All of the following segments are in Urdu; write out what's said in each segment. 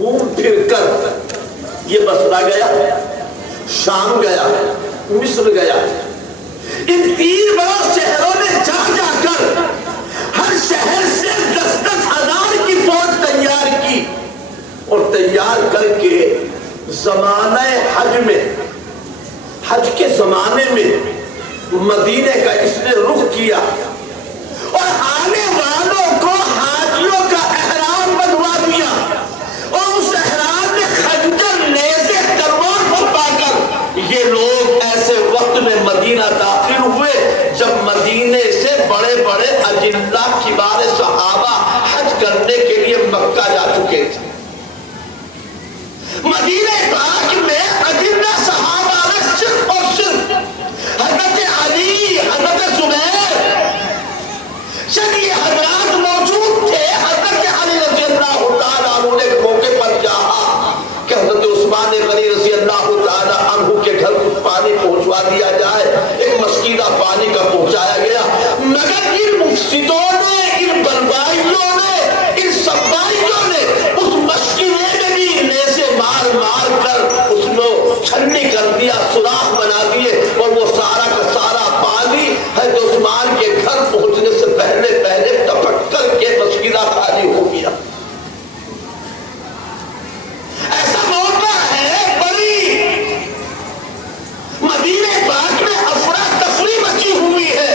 گھوم پھر کر یہ بصرہ گیا، شام گیا، مصر گیا، ان 3 بڑے شہروں نے جا جا کر ہر شہر سے 10-10 ہزار کی فوج تیار کی، اور تیار کر کے زمانہ حج میں، حج کے زمانے میں مدینے کا اس نے رخ کیا، اور آنے والوں کو حاجیوں کا احرام بنوا دیا، اور اس احرام میں خنجر، نیزے، تلوار چھپا کر یہ لوگ ایسے وقت میں مدینہ داخل ہوئے جب مدینے سے بڑے بڑے اجلہ کبار صحابہ حج کرنے کے لیے مکہ جا چکے تھے۔ مدینہ پاک میں اجلہ صحابہ نے صرف اور صرف حضرت علی، حضرت زبیر، جب یہ حضرات موجود تھے، حضرت علی رضی اللہ تعالیٰ عنہ نے موقع پر چاہا کہ حضرت عثمان غنی رضی اللہ تعالیٰ عنہ کے گھر کچھ پانی پہنچوا دیا جائے، ایک مسکینہ پانی کا پہنچایا گیا، مگر ان مفسدوں نے، ان بلوائیوں نے، ان سبائیوں نے اس مسکینے میں بھی نیزے مار مار کر اس کو چھنی کر دیا، سوراخ بنا دیے، اور وہ سارا کا سارا پانی حضرت عثمان کے گھر پہنچنے سے پہلے پہلے ٹپک کر کے مسکینہ خالی ہو گیا۔ ایسا موقع ہے، بڑی مدینہ پاک میں افراتفری مچی ہوئی ہے۔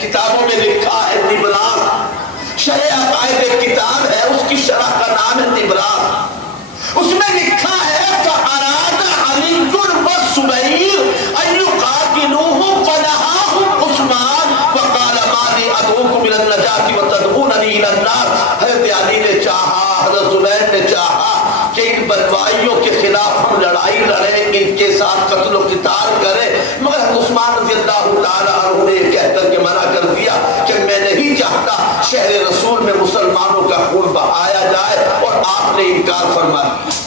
کتابوں میں لکھا ہے، نبراس شرح عقائد کتاب ہے، اس کی شرح کا نام ہے نبراس، اس میں لکھا ہے فَأَرَادَ عَلِيٌّ وَالزُّبَيْرُ أَن يُقَاتِلُوهُمْ فَنَهَاهُمْ عثمان وَقَالَ مَا لِي أَدْعُوكُمْ إِلَى النَّجَاةِ وَتَدْعُونَنِي إِلَى النَّارِ۔ حضرت علی نے چاہا، حضرت زبیر نے چاہا کہ ان بدوائیوں کے خلاف ہم لڑائی لڑیں، ان کے ساتھ قتل و قتال کریں، مگر حضرت عثمان رضی اللہ تعالیٰ عنہ نے یہ کہہ کر کے منع کر دیا کہ میں نہیں چاہتا شہر رسول میں مسلمانوں کا خون بہایا جائے، اور آپ نے انکار فرما دیا۔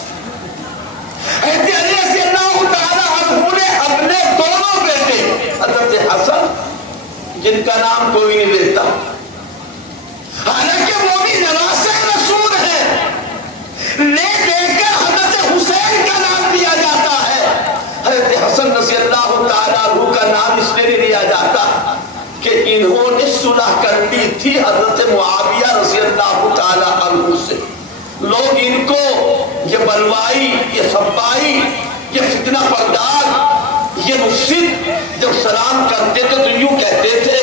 حضرت علی رضی اللہ تعالیٰ عنہ نے اپنے دونوں بیٹے حضرت حسن، جن کا نام کوئی نہیں لیتا، حالانکہ وہ بھی نواسہ رسول ہیں، لے دے کر حضرت حسین کا نام دیا جاتا ہے۔ حضرت حسن رضی اللہ تعالیٰ عنہ کا نام اس لیے لیا جاتا کہ انہوں نے صلح کر لی تھی حضرت معاویہ رضی اللہ تعالیٰ عنہ سے۔ لوگ ان کو یہ بلوائی، یہ سبائی، یہ فتنہ پردار، یہ مفسد جب سلام کرتے تھے تو یوں کہتے تھے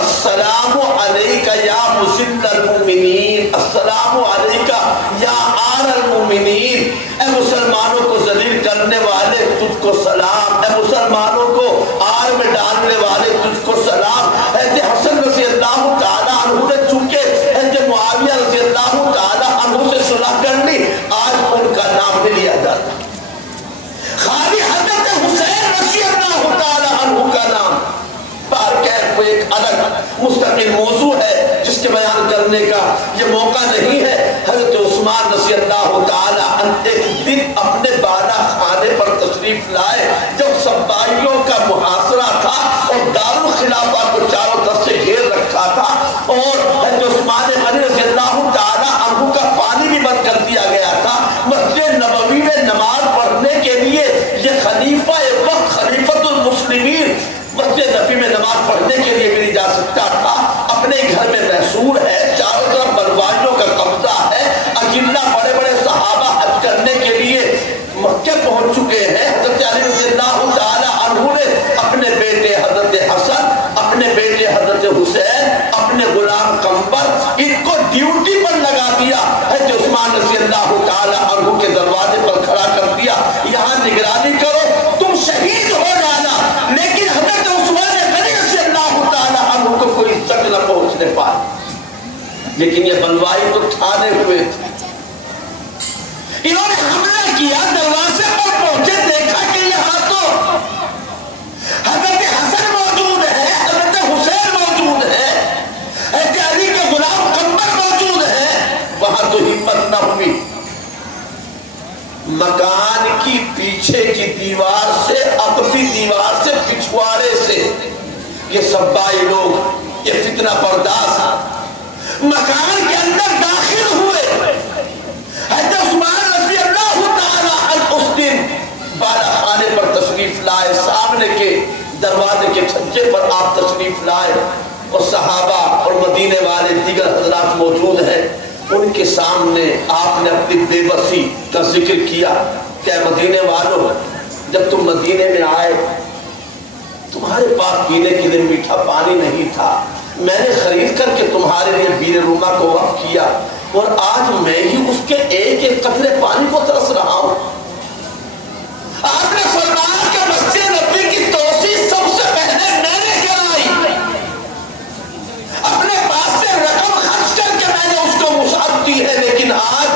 السلام علیکہ یا مسل المؤمنین، السلام علیکہ یا آل المؤمنین، اے مسلمانوں کو ذلیل کرنے والے تجھ کو سلام، اے مسلمانوں کو آر میں ڈالنے والے تجھ کو سلام۔ حضرت حسن رضی اللہ تعالیٰ عنہ نے چونکہ حضرت معاویہ رضی اللہ تعالیٰ عنہ سے صلح کر لی، آج ان کا نام نہیں لیا جاتا، خالی حضرت حسین رضی اللہ تعالیٰ عنہ کا نام۔ وہ ایک الگ مستقل موضوع ہے جس کے بیان کرنے کا یہ موقع نہیں ہے۔ حضرت عثمان رضی اللہ تعالیٰ عنہ ایک دن اپنے بالا خانے پر تشریف لائے جب سبائیوں کا محاصرہ تھا اور دارالخلافہ کو چاروں طرف سے گھیر رکھا تھا، اور حضرت عثمان غنی رضی اللہ تعالیٰ عنہ کا پانی بھی بند کر دیا گیا تھا۔ مسجد نبوی میں نماز پڑھنے کے لیے یہ خلیفہ وقت خلیفۃ المسلمین مسجد نبی میں نماز پڑھنے کے لیے بھی نہیں جا سکتا تھا، اپنے گھر میں محصور ہے، چاروں طرف بلوائیوں کا قبضہ ہے، اجلہ بڑے بڑے صحابہ حج کرنے کے لیے مکہ پہنچ چکے ہیں۔ حضرت علی رضی اللہ تعالیٰ عنہ نے اپنے بیٹے حضرت حسن، اپنے بیٹے حضرت حسین، اپنے غلام قمبر، ان کو ڈیوٹی پر لگا دیا، حضرت عثمان رضی اللہ تعالیٰ عنہ کے دروازے پر کھڑا کر دیا، یہاں نگرانی کرو، تم شہید ہو جانا، لیکن حضرت عثمان غنی رضی اللہ تعالیٰ عنہ کو کوئی عزت نہ پہنچنے پائے۔ لیکن یہ بلوائی تو ٹھانے ہوئے تھے، انہوں نے حملہ کیا، دروازے پر پہنچے، دیکھا کہ یہاں تو حضرت حسن موجود ہے، حضرت حسین موجود ہے، حضرت علی کے غلام قمبر موجود ہے، وہاں تو ہمت نہ ہوئی، مکان کی پیچھے کی دیوار سے، اپنی دیوار سے، پچھواڑے سے یہ سبائی لوگ، یہ فتنہ پرداز مکان کے اندر داخل ہوئے۔ حضرت عثمان رضی اللہ صحابہ اور مدینے والے دیگر حضرات موجود ہیں، ان کے سامنے آپ نے اپنی بے بسی کا ذکر کیا کہ مدینے والوں، جب تم مدینے میں آئے تمہارے پاس پینے کے لیے میٹھا پانی نہیں تھا، میں نے خرید کر کے تمہارے لیے بیر روما کو وقف کیا، اور آج میں ہی اس کے ایک ایک قطرے پانی کو ترس رہا ہوں۔ آپ نے فرمایا کہ مسجد نبوی کی توسیع سب سے پہلے میں نے کرائی، اپنے پاس سے رقم خرچ کر کے میں نے اس کو وسعت دی ہے، لیکن آج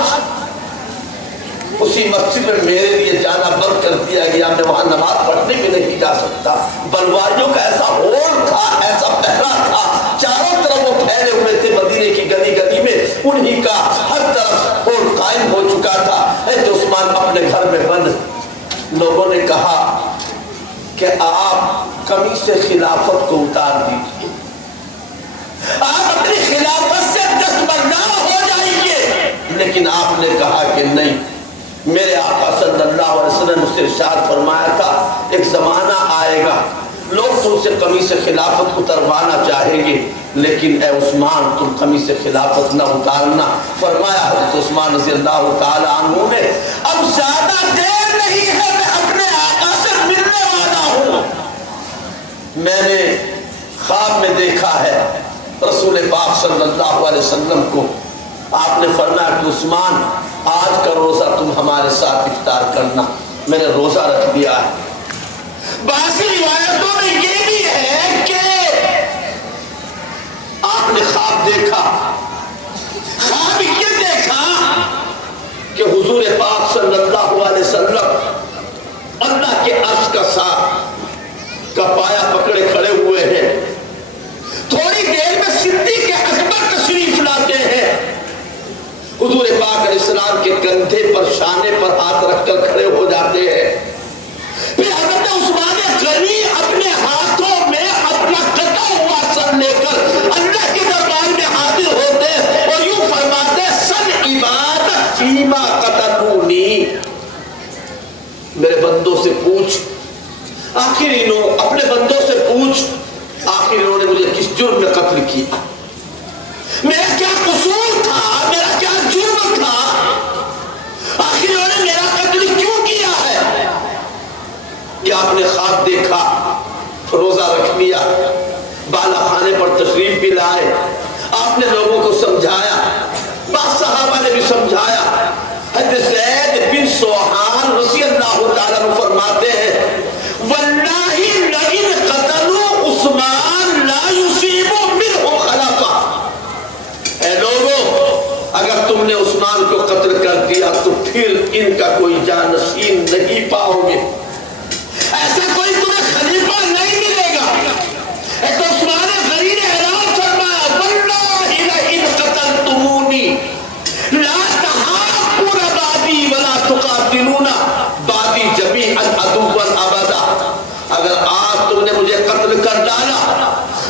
اسی مسجد میں میرے لیے جانا بند کر دیا گیا، میں وہاں نماز پڑھنے بھی نہیں جا سکتا۔ بلوائیوں کا ایسا ہول تھا، ایسا پہرا تھا، چاروں طرف وہ پھیلے ہوئے تھے مدینے کی گلی گلی میں، انہی کا ہر طرف ہول قائم ہو چکا تھا۔ حضرت عثمان اپنے گھر میں بند، لوگوں نے کہا کہ آپ کمی سے خلافت کو اتار دیجیے، آپ اپنی خلافت سے دستبردار ہو جائیے، لیکن آپ نے کہا کہ نہیں، میرے آقا صلی اللہ علیہ وسلم نے اس سے ارشاد فرمایا تھا ایک زمانہ آئے گا لوگ تم سے قمیص سے خلافت اتروانا چاہیں گے، لیکن اے عثمان تم قمیص سے خلافت نہ اتارنا۔ فرمایا حضرت عثمان رضی اللہ تعالی عنہ نے اب زیادہ دیر نہیں ہے، میں اپنے آقا سے ملنے والا ہوں۔ میں نے خواب میں دیکھا ہے رسول پاک صلی اللہ علیہ وسلم کو، آپ نے فرمایا کہ عثمان آج کا روزہ تم ہمارے ساتھ افطار کرنا، میں نے روزہ رکھ دیا ہے۔ باقی روایتوں میں یہ بھی ہے کہ آپ نے خواب دیکھا، خواب یہ دیکھا کہ حضور پاک صلی اللہ علیہ وسلم اللہ کے عرش کا ساتھ کا پایا پکڑے کھڑے ہوئے ہیں، تھوڑی دیر میں صدیق اکبر تشریف لاتے ہیں، حضور پاک علیہ السلام کے کندھے پر شانے پر ہاتھ رکھ کر کھڑے ہو جاتے ہیں، پھر حضرت عثمان غنی اپنے ہاتھوں میں اپنا کٹا ہوا سر لے کر اللہ کے دربار میں حاضر ہوتے اور یوں فرماتے سن عبادت فیما قتلونی، میرے بندوں سے پوچھ، آخر انہوں اپنے بندوں سے پوچھ آخر انہوں نے مجھے کس جرم میں قتل کیا، میرا کیا قصور تھا، میرا کیا جرم تھا، آخر انہوں نے میرا قتل کیوں کیا ہے؟ کہ آپ نے خواب دیکھا، روزہ رکھ لیا، بالا خانے پر تشریف بھی لائے، آپ نے لوگوں کو سمجھایا، بعض صحابہ نے بھی سمجھایا۔ حضرت زید بن سوحان رضی اللہ تعالیٰ عنہ فرماتے ہیں واللہ لئن قتلوا عثمان لا یصیب منہ خلفا، اے لوگوں اگر تم نے عثمان کو قتل کر دیا تو پھر ان کا کوئی جانشین نہیں پاؤ گے، ایسا کوئی تمہیں خلیفہ نہیں ملے گا۔ تو عثمان غنی نے اعلان فرمایا واللہ لئن قتلتمونی لا تحابون بعدی ولا تقاتلون بعدی جمیعا عدوا ابدا، اگر آج تم نے مجھے قتل کر ڈالا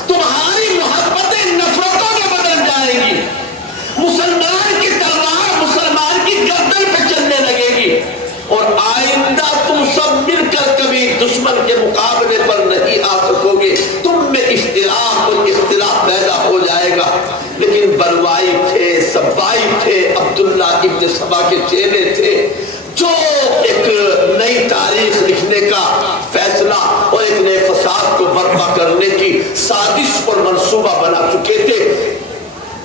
تمہاری محبتیں نفرتوں میں بدل جائے گی، مسلمان کی تلوار مسلمان کی گردن پہ چلنے لگے گی، اور آئندہ تم سب مل کر کبھی دشمن کے مقابلے پر نہیں آ سکو گے، تم میں اشتراک اور اختلاف پیدا ہو جائے گا۔ لیکن بلوائی تھے، سبائی تھے، عبداللہ ابن سبا کے چیلے تھے، جو ایک نئی تاریخ لکھنے کا فیصلہ اور ایک نئے فساد کو برپا کرنے کی سازش اور منصوبہ بنا چکے تھے۔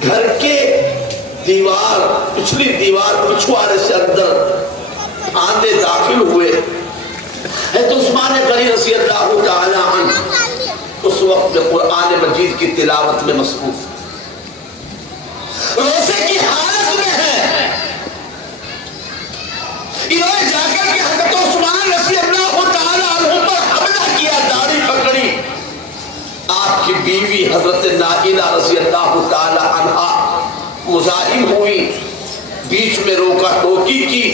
گھر کے دیوار، پچھلی دیوار پچھواڑے سے اندر آندے داخل ہوئے، حضرت عثمان غنی رضی اللہ تعالی عنہ اس وقت میں قرآن مجید کی تلاوت میں مصروف، روزے کی حالت میں ہے، انہوں نے جا کر کے حضرت عثمان رضی اللہ تعالی عنہ پر حملہ کیا، داڑھی پکڑی، آپ کی بیوی حضرت نائلہ رضی اللہ تعالی عنہ مزاحم ہوئی، بیچ میں روکا ٹوکی کی،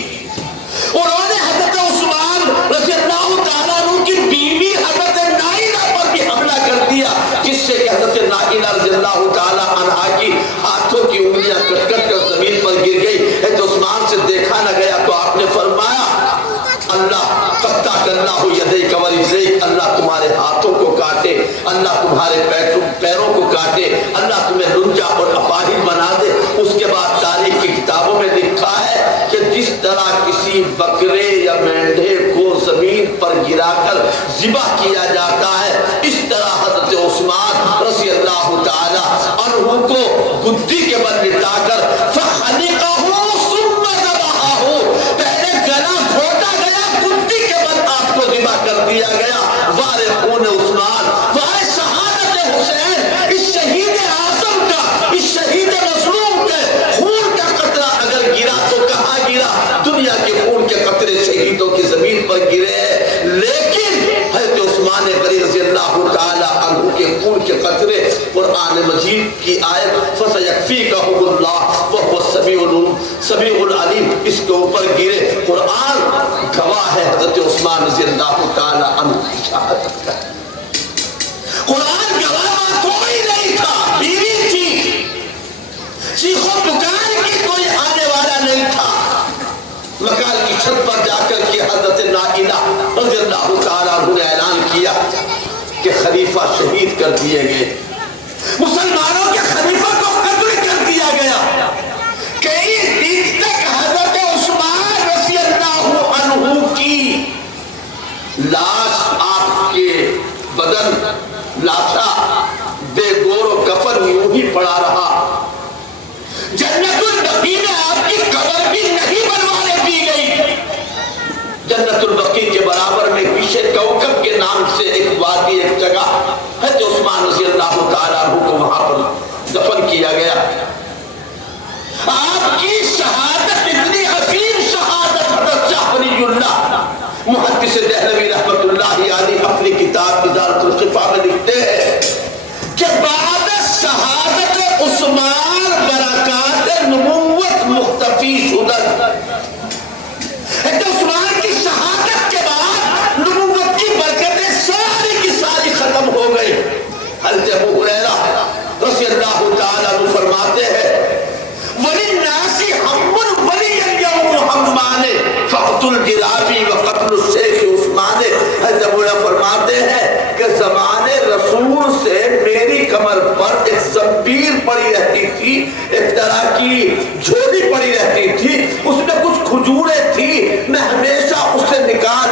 انہوں نے حضرت عثمان رضی اللہ تعالیٰ عنہ کی بیوی حضرت نائلہ پر بھی حملہ کر دیا، جس سے کہ حضرت نائلہ رضی اللہ تعالیٰ عنہ کی ہاتھوں کی انگلیاں کٹ کٹ کر زمین پر گر گئی۔ حضرت عثمان سے دیکھا نہ گیا تو آپ نے فرمایا اللہ قطعک اللہ یدیک ورجلیک، اللہ تمہارے ہاتھوں کو کاٹے، اللہ تمہارے پیروں کو کاٹے۔ کاٹے، اللہ تمہیں لنجا اور اپاہج بنا دے۔ اس کے بعد تاریخ کی کتابوں میں لکھا ہے کہ جس طرح کسی بکرے یا مینڈھے کو زمین پر گرا کر ذبح کیا جاتا ہے، اس طرح حضرت عثمان رضی اللہ تعالی عنہ کو گدی کے بل لٹا کر فخنقہ ثم ذبحہ، پہلے گلا گھونٹا گیا، گدی کے بل آپ کو ذبح کر دیا گیا۔ وارے خون عثمان، وارے شہادت حسین، اس شہید اعظم کا، اس شہید مظلوم کے خون کا قطرہ اگر گرا تو کہاں گرا؟ دنیا کے خون کے قطرے شہیدوں کی زمین پر گرے ہیں، لیکن حضرت عثمان غنی رضی اللہ تعالی عنہ کے خون کے قطرے قرآن مجید کی آیت فَسَيَكْفِيكَهُمُ اللَّهُ وَهُوَ السَّمِيعُ الْعَلِيمُ اس کے اوپر گرے۔ قرآن گواہ ہے حضرت عثمان رضی اللہ تعالی عنہ کی شہادت کا۔ قرآن گواہ کوئی نہیں تھا، بیوی تھی، چیخ و پکار کی کوئی آنے والا نہیں تھا۔ مکان کی چھت پر جا کر کے حضرت نائلہ رضی اللہ تعالی عنہ نے اعلان کیا کہ خلیفہ شہید کر دیے گئے، مسلمانوں کے خلیفہ کو قتل کر دیا گیا۔ کئی دن تک حضرت عثمان رضی اللہ عنہ کی لاش آپ کے بدن لاشا بے گور و کفن یوں ہی پڑا رہا۔ جنت البقیع میں آپ کی قبر بھی نہیں بنوانے دی گئی۔ جنت البقیع کے برابر میں پیشے کوکب کے نام سے ایک وادی، ایک جگہ ہے، جو عثمان رضی اللہ تعالیٰ عنہ کو وہاں پر دفن کیا گیا۔ آپ کی شہادت اتنی عظیم شہادت، حضرت شاہ ولی اللہ محدث دہلوی رحمت اللہ علیہ اپنی کتاب ادارۃ الشفا میں لکھتے ہیں کہ بعد شہادت عثمان برکات نبوت مختفی شدن۔ عثمان کی شہادت کے بعد نبوت کی برکتیں ساری کی ساری ختم ہو گئی۔ حضرت ابو ہریرہ رضی اللہ تعالیٰ عنہ فرماتے ہیں وَلِلنَّاسِ حَمٌّ وَلِيَ الْيَوْمُ حَمَّانِ فَقْتُ الْجِرَابِ وَقَتْلُ الشَّيْخِ عثمان۔ حضرت ابو ہریرہ فرماتے ہیں کہ زمان رسول سے میری کمر پر ایک زنبیر پڑی رہتی تھی، ایک طرح کی جھولی پڑی رہتی تھی، اس میں کچھ کھجوریں تھی، میں ہمیشہ اسے نکال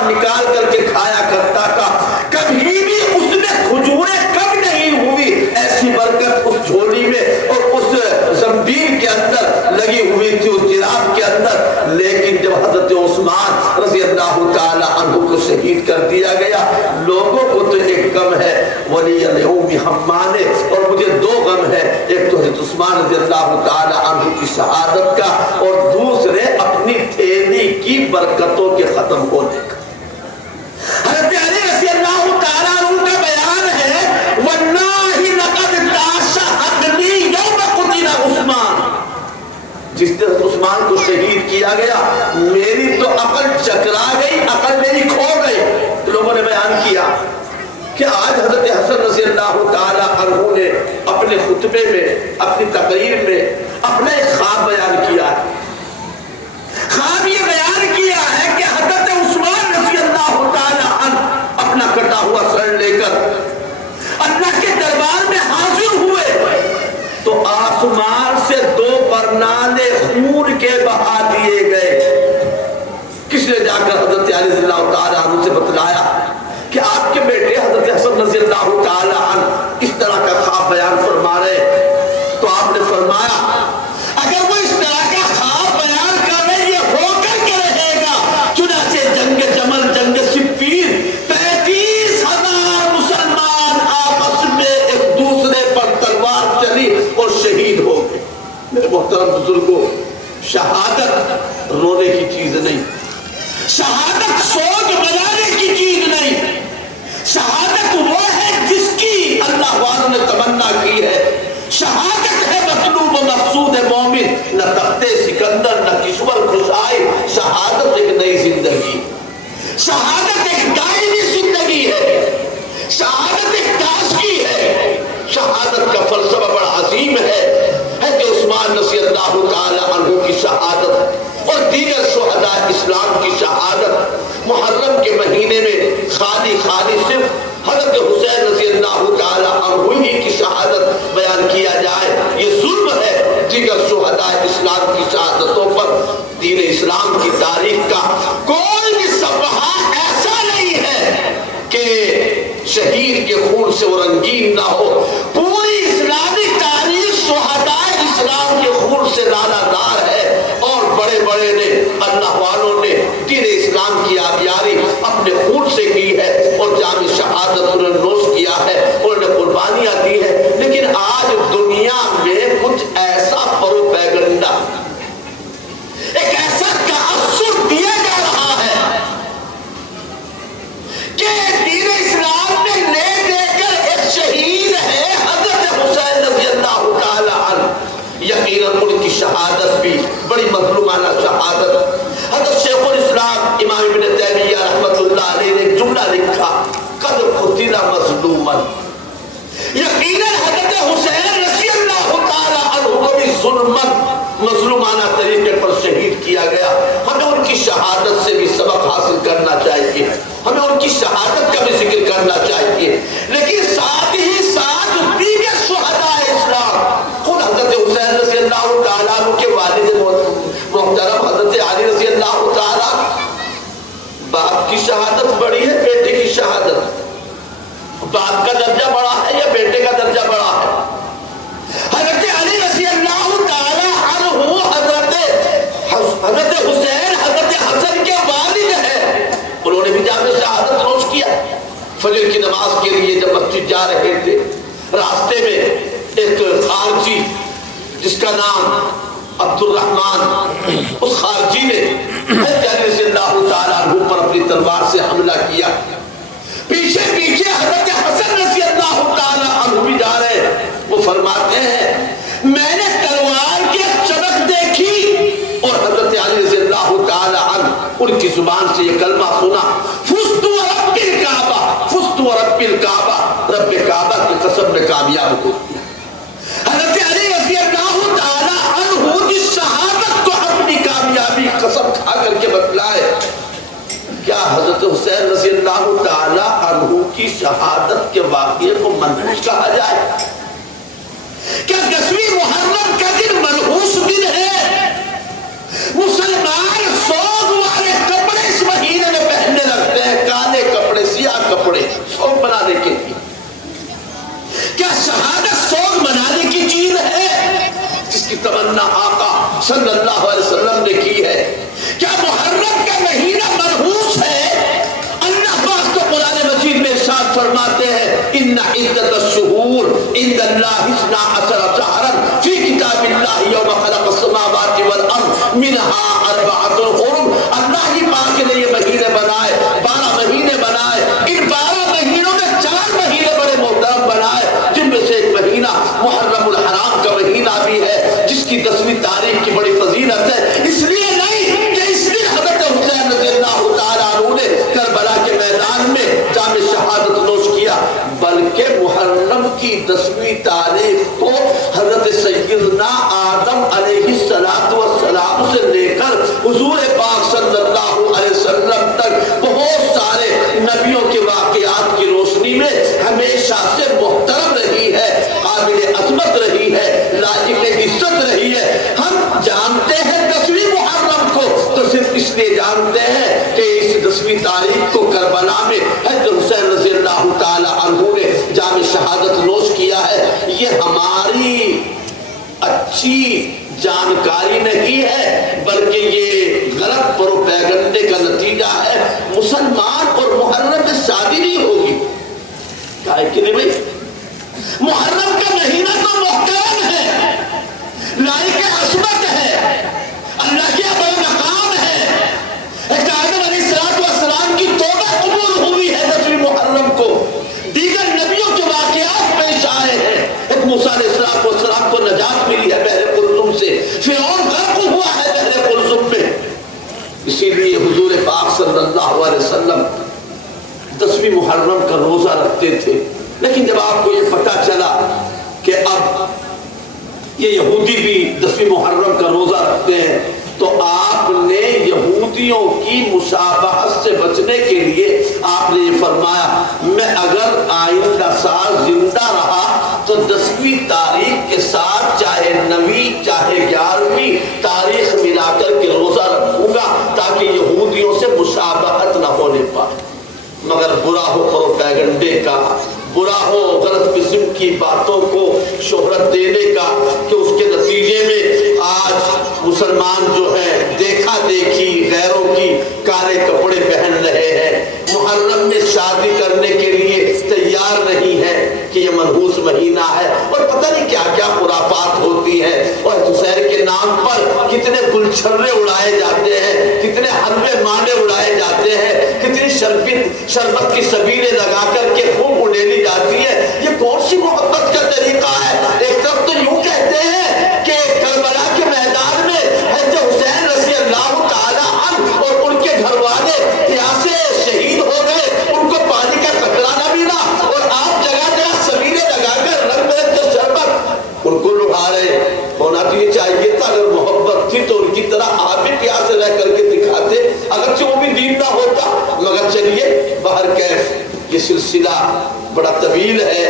کر کے کھایا کرتا تھا، کبھی بھی اس میں کھجوریں کم نہیں ہوئی، ایسی برکت اس جھولی میں اور اس زنبیر کے اندر لگی ہوئی تھی، اس جراب کے اندر۔ لیکن جب حضرت عثمان رضی اللہ تعالی عنہ کو شہید کر دیا گیا، لوگوں کو تو ایک غم ہے ولی اليوم حمانے، اور مجھے دو غم ہے، ایک تو حضرت عثمان رضی اللہ تعالی عنہ کی شہادت کا، اور دوسرے اپنی تھیلی کی برکتوں کے ختم ہونے کا۔ حضرت علی رضی اللہ تعالی عنہ کا بیان ہے وَاللَّهِ لَقَدْ تَشَهَّدْنِي يَوْمَ قُتِلَ عثمان، جس دن عثمان کو شہید کیا گیا میری تو عقل چکرا گئی، عقل میری کھو گئی۔ لوگوں نے بیان کیا کہ آج حضرت حسن رضی اللہ تعالی عنہ نے اپنے خطبے میں، اپنی تقریر میں اپنا ایک خواب بیان کیا ہے۔ خواب یہ بیان کیا ہے کہ حضرت عثمان رضی اللہ تعالی عنہ اپنا کٹا ہوا سر لے کر اللہ کے دربار میں حاضر ہوئے تو آسمان سے دو پرنانے خون کے بہا دیے گئے۔ کس نے جا کر حضرت علی رضی اللہ تعالی عنہ سے بتلایا کہ آپ کے بیٹے حضرت حسن رضی اللہ تعالی عنہ اس طرح کا خواب بیان فرما رہے؟ تو آپ نے فرمایا اگر وہ اس طرح کا خواب بیان کر رہے یہ ہو کر کے رہے گا۔ چنانچہ جنگ جمل، جنگ صفین، 35,000 مسلمان آپس میں ایک دوسرے پر تلوار چلی اور شہید ہو گئے۔ میرے محترم بزرگوں، شہادت رونے کی چیز نہیں، شہادت سوگ بجانے کی چیز نہیں، شہادت وہ ہے جس کی اللہ والوں نے تمنا کی ہے۔ شہادت ہے مطلوب و مقصود مومن، نہ تخت سکندر نہ کشور کشائی، شہادت ایک نئی زندگی، شہادت ایک دائمی زندگی ہے، شہادت ایک تازگی ہے۔ شہادت کا فلسفہ بڑا عظیم ہے کہ عثمان رضی اللہ تعالی عنہ کی شہادت اور دیگر شہداء اسلام کی شہادت محرم کے مہینے میں خالی صرف حضرت حسین رضی اللہ تعالی عنہ ہی کی شہادت بیان دیگر شہداء اسلام کی شہادتوں پر دین اسلام کی تاریخ کا کوئی بھی صفحہ ایسا نہیں ہے کہ شہید کے خون سے وہ رنگین نہ ہو. پوری اسلامی تاریخ شہداء اسلام کے خون سے لالہدار ہے، اور بڑے بڑے نے، اللہ والوں نے دین اسلام کی آبیاری اپنے خون سے کی ہے اور جام شہادت انہوں نے نوش کیا ہے، انہوں نے قربانیاں دی ہے. لیکن آج دنیا میں کچھ ایسا پروپیگنڈا، ایک ایسا تاثر دیا جا رہا ہے کہ دین اسلام نے لے دے کر ایک شہید ہے حضرت حسین رضی اللہ تعالی عنہ. یقیناً ان کی شہادت بھی بڑی مظلومانہ شہادت. حضرت شیخ الاسلام امام ابن تیمیہ رحمۃ اللہ علیہ نے ایک جملہ لکھا، قد قتل مظلوما. یقیناً حضرت حسین رضی اللہ تعالی عنہ کو بھی ظلمن، مظلومانہ طریقے پر شہید کیا گیا. ہمیں ان کی شہادت سے بھی سبق حاصل کرنا چاہیے، ہمیں ان کی شہادت کا بھی ذکر کرنا چاہیے. لیکن ساتھ ہی ساتھ دیگر شہداء اسلام، خود حضرت حسین رضی اللہ تعالیٰ عنہ کے والد محترم حضرت علی رضی اللہ تعالیٰ، باپ کی شہادت بڑی ہے بیٹے کی شہادت؟ باپ کا درجہ بڑا ہے یا بیٹے کا درجہ بڑا ہے؟ حضرت علی رضی اللہ تعالیٰ عنہ حضرت حسین حضرت حسن کے والد ہیں، انہوں نے بھی جام شہادت نوش کیا. فجر کی نماز کے لیے جب مسجد جا رہے تھے، راستے میں ایک خارجی جس کا نام عبد الرحمن، اس خارجی نے حضرت علی رضی اللہ تعالیٰ عنہ پر اپنی تلوار سے حملہ کیا. پیچھے پیچھے حضرت حسن رضی اللہ تعالیٰ عنہ بھی جا رہے. وہ فرماتے ہیں میں نے تلوار کی چمک دیکھی اور حضرت علی رضی اللہ تعالیٰ عنہ ان کی زبان سے یہ کلمہ سنا، فزت ورب الکعبہ، فزت ورب الکعبہ، رب کعبہ کی قسم میں کامیاب ہو گیا. حضرت علی رضی اللہ تعالیٰ عنہ کی شہادت کو اپنی کامیابی قسم کھا کر کے بتلائے. کیا حضرت حسین رضی اللہ تعالیٰ عنہ کی شہادت کے واقعے کو منحوس کہا جائے؟ کیا 10ویں محرم کا دن منحوس دن ہے؟ مسلمان سوگ والے کپڑے اس مہینے میں پہننے لگتے ہیں، کالے کپڑے، سیاہ کپڑے، سوگ منانے کے لیے. کیا شہادت سوگ منانے کی چیز ہے جس کی تمنا آقا صلی اللہ علیہ وسلم نے کی ہے؟ کیا محرم کا مہینہ منحوس ہے؟ اللہ پاک تو قرآن مجید میں ارشاد فرماتے ہیں ان عدت الشہور عند اللہ 12 شہرا فی کتاب اللہ یوم خلق السماوات والارض منها 4 حرم. اللہ ہی پاک نے یہ مہینے بنائے، 12 مہینے بنائے. ان 12 مہینوں میں 4 مہینے بڑے محترم بنائے، جن میں سے ایک مہینہ محرم الحرام کا مہینہ بھی ہے جس کی 10ویں تاریخ کی بڑی فضیلت ہے. اس لیے نہیں کہ اس دن حضرت حسین رضی اللہ تعالیٰ عنہ نے کربلا کے میدان میں جام شہادت نوش کیا، بلکہ محرم کی 10ویں تاریخ کو حضرت سیدنا آدم علیہ السلام سے لے کر حضور پاک صلی اللہ علیہ وسلم تک بہت سارے نبیوں کے واقعات کی روشنی میں ہمیشہ سے محترم رہی ہے، قابل عظمت رہی ہے، لائق عزت رہی ہے. ہم جانتے ہیں 10ویں محرم کو تو صرف اس لیے جانتے ہیں کہ اس 10ویں تاریخ کو کربلا میں حضرت حسین رضی اللہ تعالی عنہ نے جام شہادت نوش کیا ہے. یہ ہماری اچھی جانکاری نہیں ہے بلکہ یہ غلط پروپیگنڈے کا نتیجہ ہے. مسلمان اور محرم میں شادی نہیں ہوگی، کیا ہے کہ نہیں بھائی؟ محرم کا مہینہ تو محترم ہے، لائق عصمت ہے، اللہ کے بڑا مقام ہے. آدم علیہ السلام کی توبہ قبول ہوئی ہے 10ویں محرم کو. دیگر نبیوں کے واقعات پیش آئے ہیں. ایک موسیٰ علیہ السلام کو نجات ملی ہے بحر قلزم سے، فرعون غرق ہوا ہے بحر قلزم میں. اسی لیے حضور پاک صلی اللہ علیہ وسلم 10ویں محرم کا روزہ رکھتے تھے. لیکن جب آپ کو یہ پتہ چلا کہ اب یہ یہودی بھی 10ویں محرم کا روزہ رکھتے ہیں تو آپ نے یہودیوں کی مشابہت سے بچنے کے لیے آپ نے یہ فرمایا میں اگر آئندہ سال زندہ رہا تو 10ویں تاریخ کے ساتھ چاہے چاہے 9ویں چاہے 11ویں تاریخ ملا کر کے روزہ رکھوں گا تاکہ یہودیوں سے مشابہت نہ ہونے پائے. مگر برا ہو پروپیگنڈے کا، برا ہو غلط قسم کی باتوں کو شہرت دینے کا کہ اس کے نتیجے میں آج مسلمان جو ہیں دیکھا دیکھی غیروں کی کالے کپڑے پہن رہے ہیں، محرم میں شادی کرنے کے لیے تیار نہیں ہے کہ یہ منحوس مہینہ ہے، اور پتہ نہیں کیا کیا خرافات ہوتی ہیں. اور حسین کے نام پر کتنے گلچھرے اڑائے جاتے ہیں، کتنے حلوے مانڈے اڑائے جاتے ہیں، کتنی شربت کی سبیلیں لگا کر کے خوب اڑیلی جاتی ہے. یہ کون سی محبت کا طریقہ ہے؟ ایک طرف تو یوں کہتے ہیں کہ کربلا کے میدان میں حضرت حسین رضی اللہ تعالی عنہ اور ان کے گھر والے پیاسے شہید ہو گئے، ان کو پانی کا قطرہ نہ ملا، اور آپ جگہ جگہ سبیلیں لگا کر رنگ برنگ کے شربت ان کو لٹا رہے. ہونا تو یہ چاہیے تھا اگر محبت تھی تو ان کی طرح آپ بھی پیاسے رہ کر کے دکھاتے، اگرچہ وہ بھی دین نہ ہوتا. مگر چلیے باہر کیف یہ سلسلہ بڑا طویل ہے،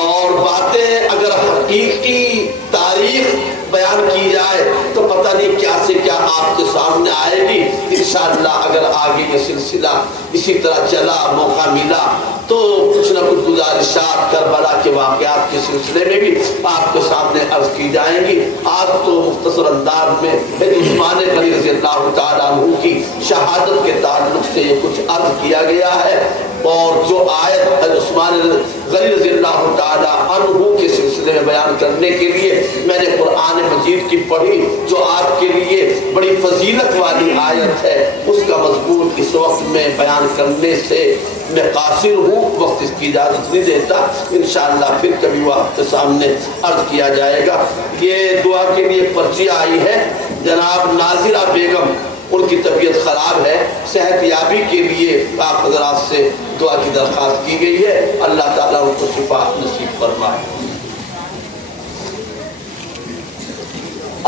اور باتیں اگر حقیقی تاریخ بیان کی جائے تو پتہ نہیں کیا سے کیا آپ کے سامنے آئے گی. انشاءاللہ اگر آگے یہ سلسلہ اسی طرح چلا، موقع ملا تو کچھ نہ کچھ گزارشات کربلا کے واقعات کے سلسلے میں بھی آپ کے سامنے عرض کی جائیں گی. آج تو مختصر انداز میں عثمان غنی رضی اللہ تعالیٰ عنہ کی شہادت کے تعلق سے یہ کچھ عرض کیا گیا ہے، اور جو آیت عثمان غنی رضی اللہ تعالیٰ عنہ کے سلسلے میں بیان کرنے کے لیے میں نے قرآن مجید کی پڑھی، جو آپ کے لیے بڑی فضیلت والی آیت ہے، اس کا مضمون اس وقت میں بیان کرنے سے میں قاصر ہوں، وقت اس کی اجازت نہیں دیتا. انشاءاللہ پھر کبھی وہ آپ کے سامنے عرض کیا جائے گا. یہ دعا کے لیے پرچی آئی ہے، جناب ناظرہ بیگم، ان کی طبیعت خراب ہے، صحت یابی کے لیے آپ حضرات سے دعا کی درخواست کی گئی ہے. اللہ تعالیٰ ان کو شفا نصیب فرمائے.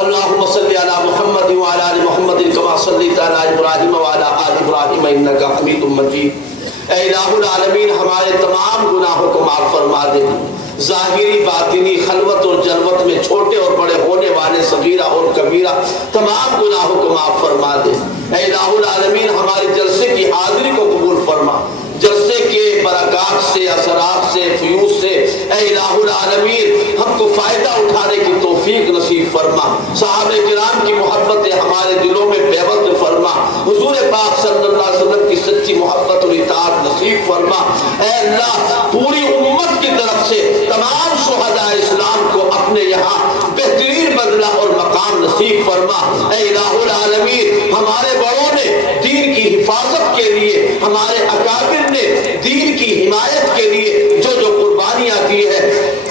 اللہم صلی علی محمد وعلی آل محمد کما صلیت علی ابراہیم وعلی آل ابراہیم انک حمید مجید. اے الہ العالمین ہمارے تمام گناہوں کو معاف فرما دے، ظاہری باطنی خلوت اور جلوت میں چھوٹے اور بڑے ہونے والے صغیرہ اور کبیرہ تمام گناہوں کو معاف فرما دے. اے الہ العالمین ہمارے جلسے کی حاضری کو قبول فرما، جلسے کے برکات سے، اثرات سے، فیوز سے اے الہ العالمین ہم کو فائدہ اٹھانے کی توفیق نصیب فرما. صحابہ کرام کی محبت ہمارے دلوں میں پیوند فرما. حضور پاک صلی اللہ علیہ وسلم کی سچی محبت اور اطاعت نصیب فرما. اے اللہ پوری امت کی طرف سے تمام شہداء اسلام کو اپنے یہاں بہترین بدلہ اور مقام نصیب فرما. اے الہ العالمین ہمارے بڑوں نے دین کی حفاظت کے لیے، ہمارے اکابر نے دین کی حمایت کے لیے جو جو قربانیاں دی ہے،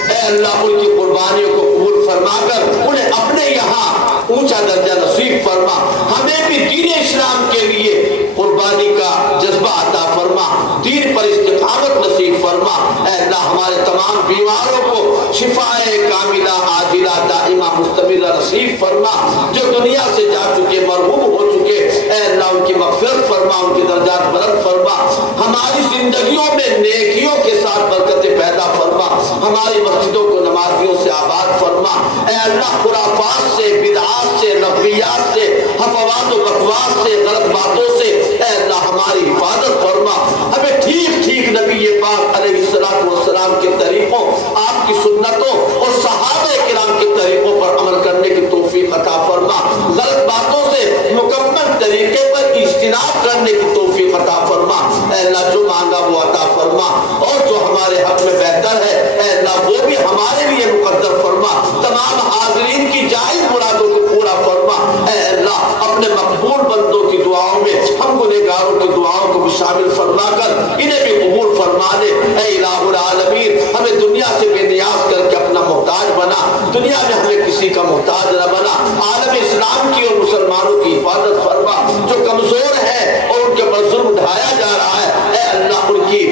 اے اللہ ان کی قربانیوں کو قبول فرما کر انہیں اپنے یہاں اونچا درجہ نصیب فرما. ہمیں بھی دین اسلام کے لیے قربانی کا جذبہ عطا فرما، دین پر استقامت نصیب فرما. اے اللہ ہمارے تمام بیماروں کو شفاء کاملہ عاجلہ دائمہ مستمرہ نصیب فرما. جو دنیا سے جا چکے، مرحوم ہو چکے، اے اللہ ان کی مغفرت فرما، ان کی درجات بلند فرما. ہماری زندگیوں میں نیکیوں کے ساتھ برکتیں پیدا فرما. ہماری مسجدوں کو نمازیوں سے آباد فرما. اے اللہ خرافات سے، بدعات سے، لغویات سے، حفوات و بکواس سے، غلط باتوں سے اے اللہ ہماری حفاظت فرما. ہمیں ٹھیک ٹھیک نبی پاک علیہ السلام کے طریقوں، آپ کی سنتوں اور صحابہ کرام کے طریقوں پر عمل کرنے کی توفیق عطا فرما. غلط باتوں سے مکمل طریقے پر اجتناب کرنے کی توفیق عطا فرما. اے اللہ جو مانگا وہ عطا فرما، اور جو ہمارے حق میں بہتر ہے اے اللہ وہ بھی ہمارے لیے مقدر فرما. تمام حاضرین کی جائز مرادوں کو پورا فرما. اے اللہ اپنے مقبول بندوں کی دعاؤں میں ہم گنہگاروں کی دعاؤں کو بھی شامل فرما کر انہیں بھی قبول فرما دے. اے الہ العالمین ہمیں دنیا سے بے نیاز کر کے اپنا محتاج بنا، دنیا میں ہمیں کسی کا محتاج نہ بنا. عالم اسلام کی اور مسلمانوں کی حفاظت فرما. جو کمزور ہے اور ان کے پر ظلم ڈھایا جا رہا ہے اے اللہ ان کی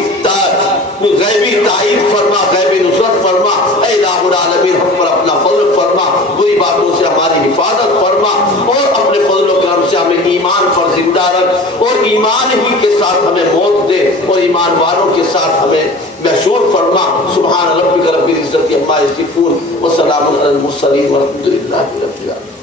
غیبی تائید فرما، غیبی نصرت فرما. اے الہ العالمین ہم پر اپنا فضل فرما، بری باتوں سے ہماری حفاظت فرما، اور اپنے فضل و کرم سے ہمیں ایمان پر زندہ رکھ، اور ایمان ہی کے ساتھ ہمیں موت دے، اور ایمان والوں کے ساتھ ہمیں محشور فرما. سبحان ربک رب العزت عما یصفون وسلام المرسلین والحمد للہ رب العالمین.